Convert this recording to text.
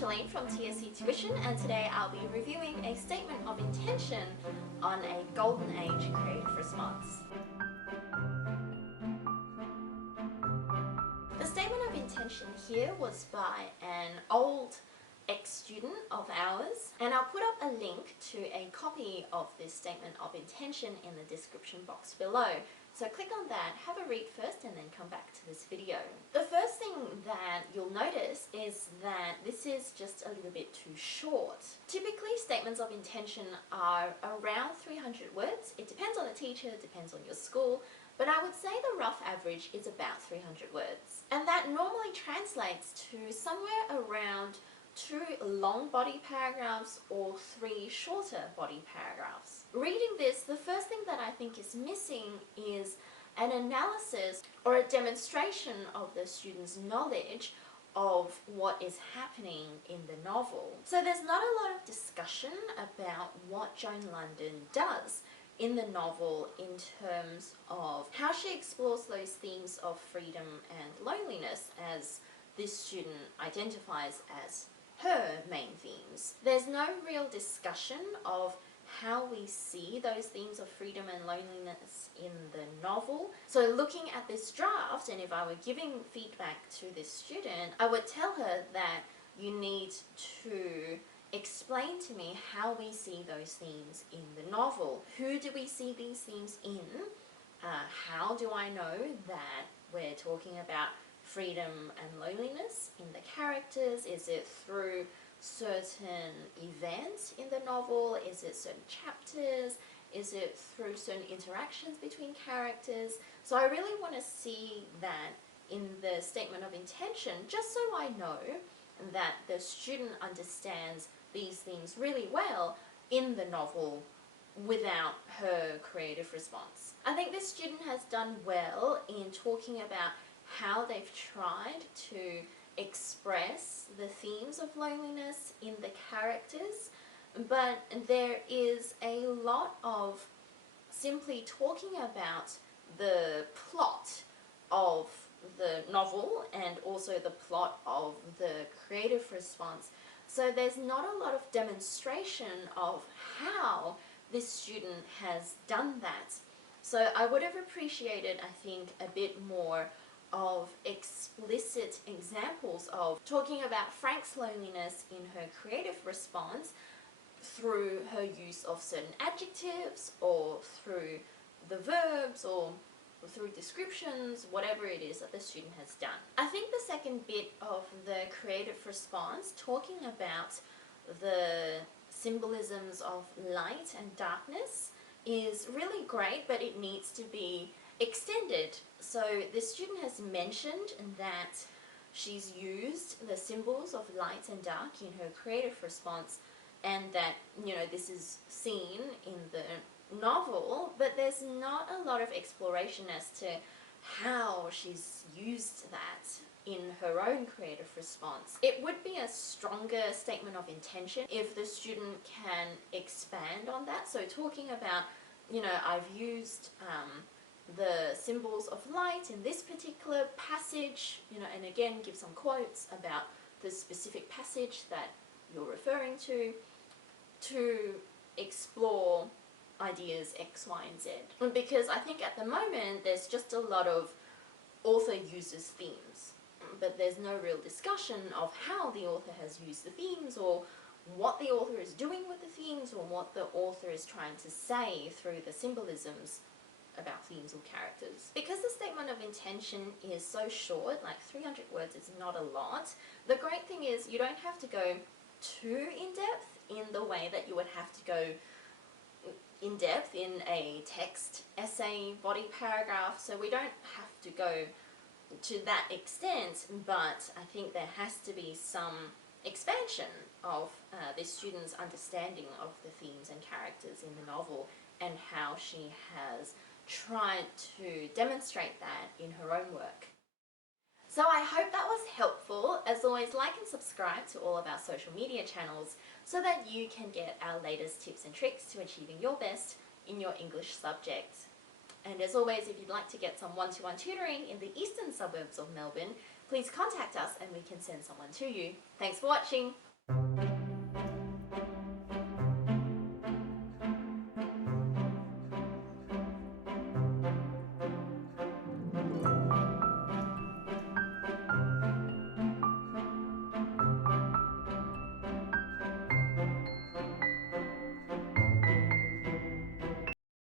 Shalene from TSC Tuition, and today I'll be reviewing a statement of intention on a Golden Age creative response. The statement of intention here was by an old ex-student of ours, and I'll put up a link to a copy of this statement of intention in the description box below. So click on that, have a read first, and then come back to this video. The first thing that you'll notice is that this is just a little bit too short. Typically, statements of intention are around 300 words. It depends on the teacher, it depends on your school, but I would say the rough average is about 300 words. And that normally translates to somewhere around 2 long body paragraphs or 3 shorter body paragraphs. Reading this, the first thing that I think is missing is an analysis or a demonstration of the student's knowledge of what is happening in the novel. So there's not a lot of discussion about what Joan London does in the novel in terms of how she explores those themes of freedom and loneliness, as this student identifies as her main themes. There's no real discussion of how we see those themes of freedom and loneliness in the novel. So looking at this draft, and if I were giving feedback to this student, I would tell her that you need to explain to me how we see those themes in the novel. Who do we see these themes in? How do I know that we're talking about freedom and loneliness in the characters? Is it through certain events in the novel? Is it certain chapters? Is it through certain interactions between characters? So I really want to see that in the statement of intention, just so I know that the student understands these themes really well in the novel without her creative response. I think this student has done well in talking about how they've tried to express the themes of loneliness in the characters, but there is a lot of simply talking about the plot of the novel and also the plot of the creative response. So there's not a lot of demonstration of how this student has done that. So I would have appreciated, I think, a bit more of explicit examples of talking about Frank's loneliness in her creative response through her use of certain adjectives or through the verbs or through descriptions, whatever it is that the student has done. I think the second bit of the creative response, talking about the symbolisms of light and darkness, is really great, but it needs to be extended. So the student has mentioned that she's used the symbols of light and dark in her creative response, and that, you know, this is seen in the novel, but there's not a lot of exploration as to how she's used that in her own creative response. It would be a stronger statement of intention if the student can expand on that. So talking about, you know, I've used the symbols of light in this particular passage, you know, and again give some quotes about the specific passage that you're referring to explore ideas X, Y, and Z. Because I think at the moment there's just a lot of author uses themes, but there's no real discussion of how the author has used the themes, or what the author is doing with the themes, or what the author is trying to say through the symbolisms about themes or characters. Because the statement of intention is so short, like 300 words is not a lot, the great thing is you don't have to go too in-depth in the way that you would have to go in-depth in a text essay body paragraph. So we don't have to go to that extent, but I think there has to be some expansion of the student's understanding of the themes and characters in the novel and how she has tried to demonstrate that in her own work. So I hope that was helpful. As always, like and subscribe to all of our social media channels so that you can get our latest tips and tricks to achieving your best in your English subject. And as always, if you'd like to get some one-to-one tutoring in the eastern suburbs of Melbourne, please contact us and we can send someone to you. Thanks for watching.